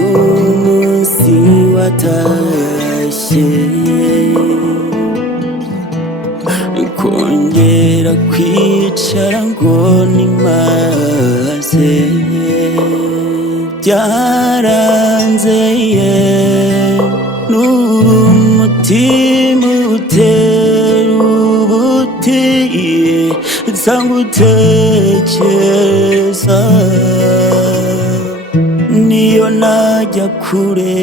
umunsi watashye kongera kwicara ngo nimaze byaranze n'ubu umutima utera ubutiye nsanga utekereza niyo najya kure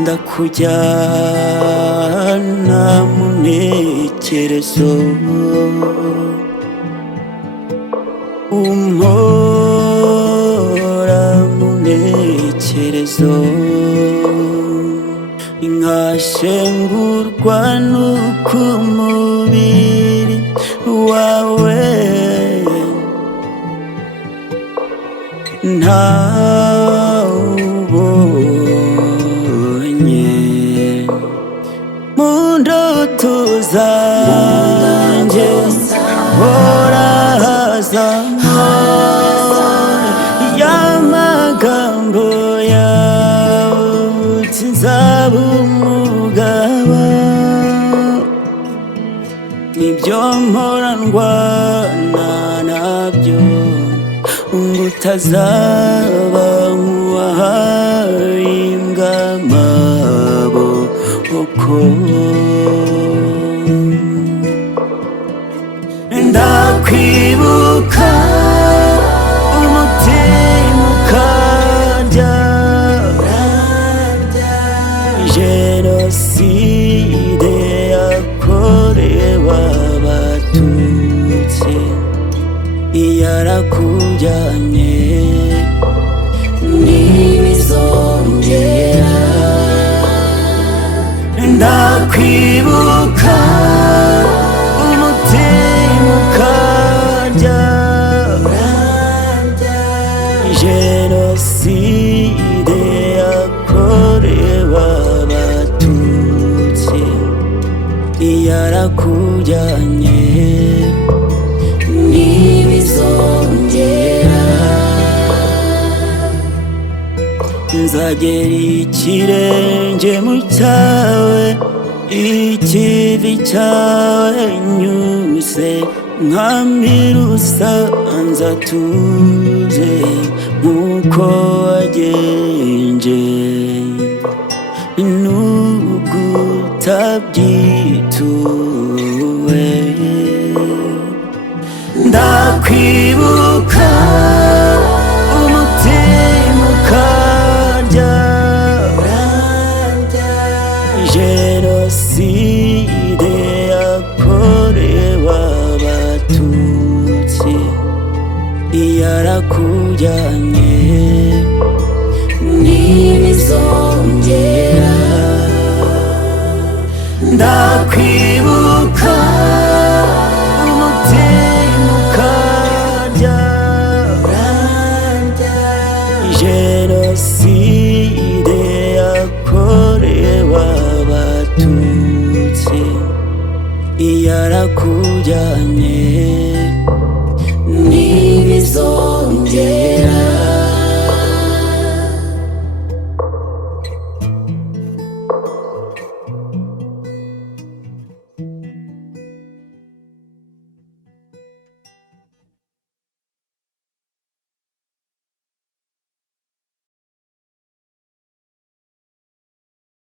ndakujyana mu ntekerezo umpora mu ntekerezo nkashengurwa n'uko umubiri wawe ntawubonye mu ndoto zanjye hora hazamo y'amagambo yawe uti nzaba umugabo nibyo mpora ndwana nabyo ngo utazaba nk'uwahaye imbwa amaboko ndakwibuka umutima ukarya jenoside yakorewe abatutsi yarakujyanye ntibizongera ndakwibuka umutima ukarya jenoside yakorewe abatutsi yarakujyanye ntibizongera nzagera ikirenge mu cyawe ikivi cyawe nyuse nkamira usanze atuze nk'uko wagenje nubwo utabyituwe ndakwibuka umutima ukarya jenoside yakorewe abatutsi yarakujyanye ntibizongera ndakwibuka